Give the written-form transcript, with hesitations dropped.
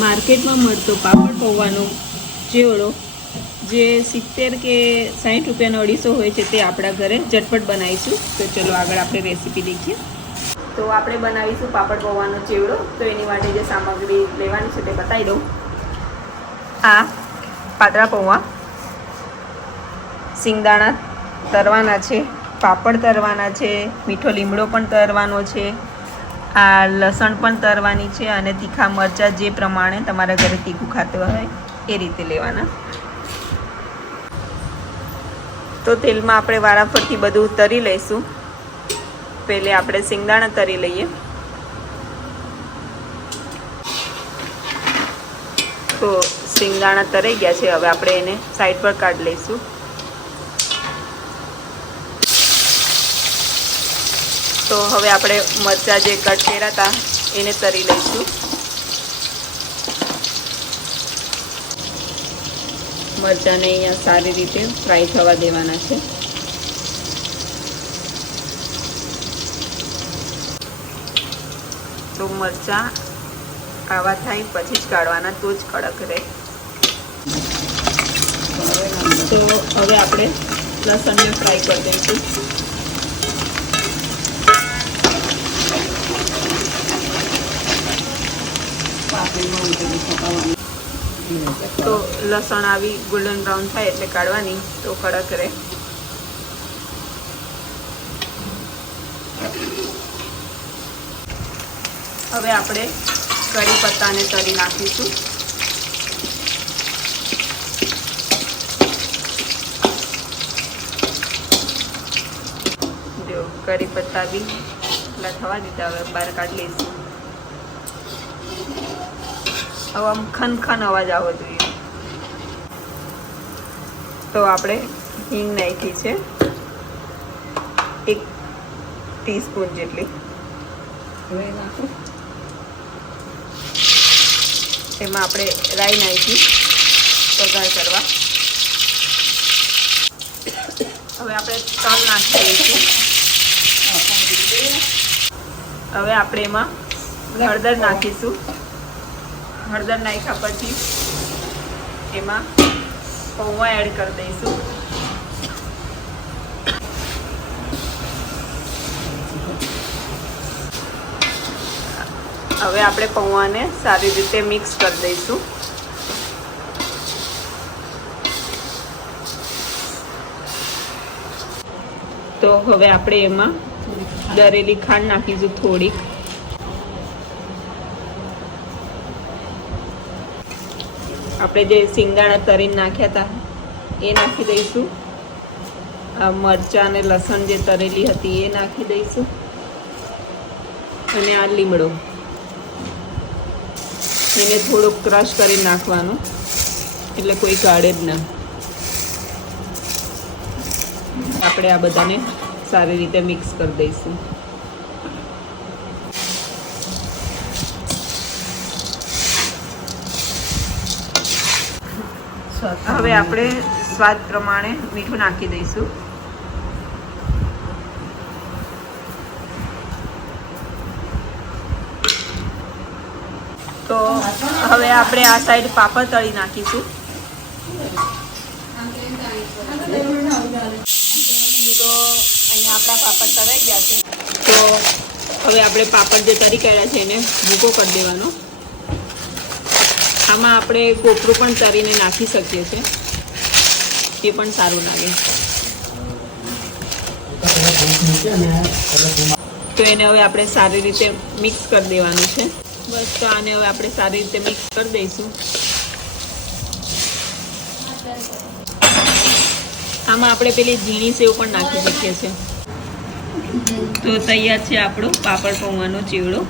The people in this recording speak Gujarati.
માર્કેટમાં મળતો પાપડ પૌવાનો ચેવડો જે 70 કે 60 રૂપિયાનો 250 હોય છે તે આપણા ઘરે ઝટપટ બનાવીશું. તો ચલો આગળ આપણે રેસીપી દેખીએ. તો આપણે બનાવીશું પાપડ પૌવાનો ચેવડો. તો એની માટે જે સામગ્રી લેવાની છે તે બતાવી દઉં. આ પાતળા પૌવા, સિંગદાણા તરવાના છે, પાપડ તરવાના છે, મીઠો લીમડો પણ તરવાનો છે, આ લસણ પણ તરવાની છે અને તીખા મરચાં જે પ્રમાણે તમારા ઘરે તીખું ખાતું હોય એ રીતે લેવાના. તો તેલમાં આપણે વારાફરતી બધું તરી લઈશું. પહેલે આપણે સિંગદાણા તરી લઈએ. તો સિંગદાણા તરાઈ ગયા છે. હવે આપણે એને સાઈડ પર કાઢી લઈશું. તો હવે આપણે મરચાં જે કટ કર્યા હતા એને તરી લઈશું. મરચાંને અહીંયા સારી રીતે ફ્રાય થવા દેવાના છે. તો મરચાં આવા થાય પછી જ કાઢવાના, તો જ કડક રહે. તો હવે આપણે લસણને ફ્રાય કરી દઈશું. તો લસણ આવી ગોલ્ડન બ્રાઉન થાય એટલે કાઢવાની, તો કડક રહે. હવે આપણે કઢી પત્તાને તળી નાખીશું. જો કઢી પત્તા બી એટલા થવા દીધા. હવે બહાર કાઢી લઈશું. હવે આમ ખન અવાજ આવવો જોઈએ. તો આપણે હિંગ નાખી છે 1 ટીસ્પૂન જેટલી. એમાં આપણે રાઈ નાખી વઘાર કરવા. હવે આપણે તલ નાખી દઈશું. હવે આપણે એમાં હળદર નાખીશું. હળદર નાખ્યા પછી એમાં પૌવા એડ કરી દઈશું. હવે આપણે પૌવાને સારી રીતે મિક્સ કરી દઈશું. તો હવે આપણે એમાં દરેલી ખાંડ નાખીશું થોડીક. આપણે જે સિંગદાણા તરીને નાખ્યા હતા એ નાખી દઈશું. આ મરચાં અને લસણ જે તરેલી હતી એ નાખી દઈશું. અને આ લીમડો એને થોડુંક ક્રશ કરી નાખવાનું, એટલે કોઈ કાઢે જ ના. આપણે આ બધાને સારી રીતે મિક્સ કરી દઈશું. હવે આપણે સ્વાદ પ્રમાણે મીઠું નાખી દઈશું. તો હવે આપણે આ સાઈડ પાપડ તળી નાખીશું. તો અહીંયા આપણા પાપડ તળાઈ ગયા છે. તો હવે આપણે પાપડ જે તળી કર્યા છે એને ભૂકો કરી દેવાનો. આમાં આપણે કોપરું પણ તળીને નાખી શકીએ છીએ, એ પણ સારું લાગે. તો એને હવે આપણે સારી રીતે મિક્સ કરી દેવાનું છે. બસ, તો આને હવે આપણે સારી રીતે મિક્સ કરી દઈશું. આમાં આપણે પેલી ઝીણી સેવ પણ નાખી શકીએ છીએ. તો તૈયાર છે આપણો પાપડ પૌવાનો ચેવડો.